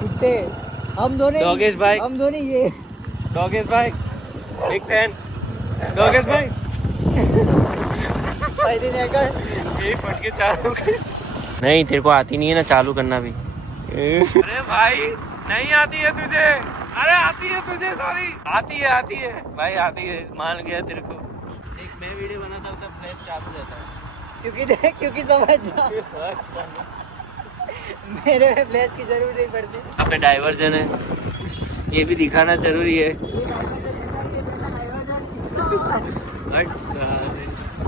कितने हम दोनों डॉगेश भाई, हम दोनों ये डॉगेश भाई बिग फैन, डॉगेश भाई फायदे नहीं कर यही फट के चालू नहीं तेरे को आती नहीं है ना चालू करना भी। अरे भाई नहीं आती है तुझे, अरे आती है तुझे, सॉरी आती है भाई, आती है, मान गया तेरे को। एक मैं वीडियो बनाता हूँ तब फ्लैश चालू रहता है क्योंकि समझ जा मेरे में फ्लैश की जरूरत नहीं पड़ती। यहाँ पे डाइवर्जन है, ये भी दिखाना जरूरी है। अच्छा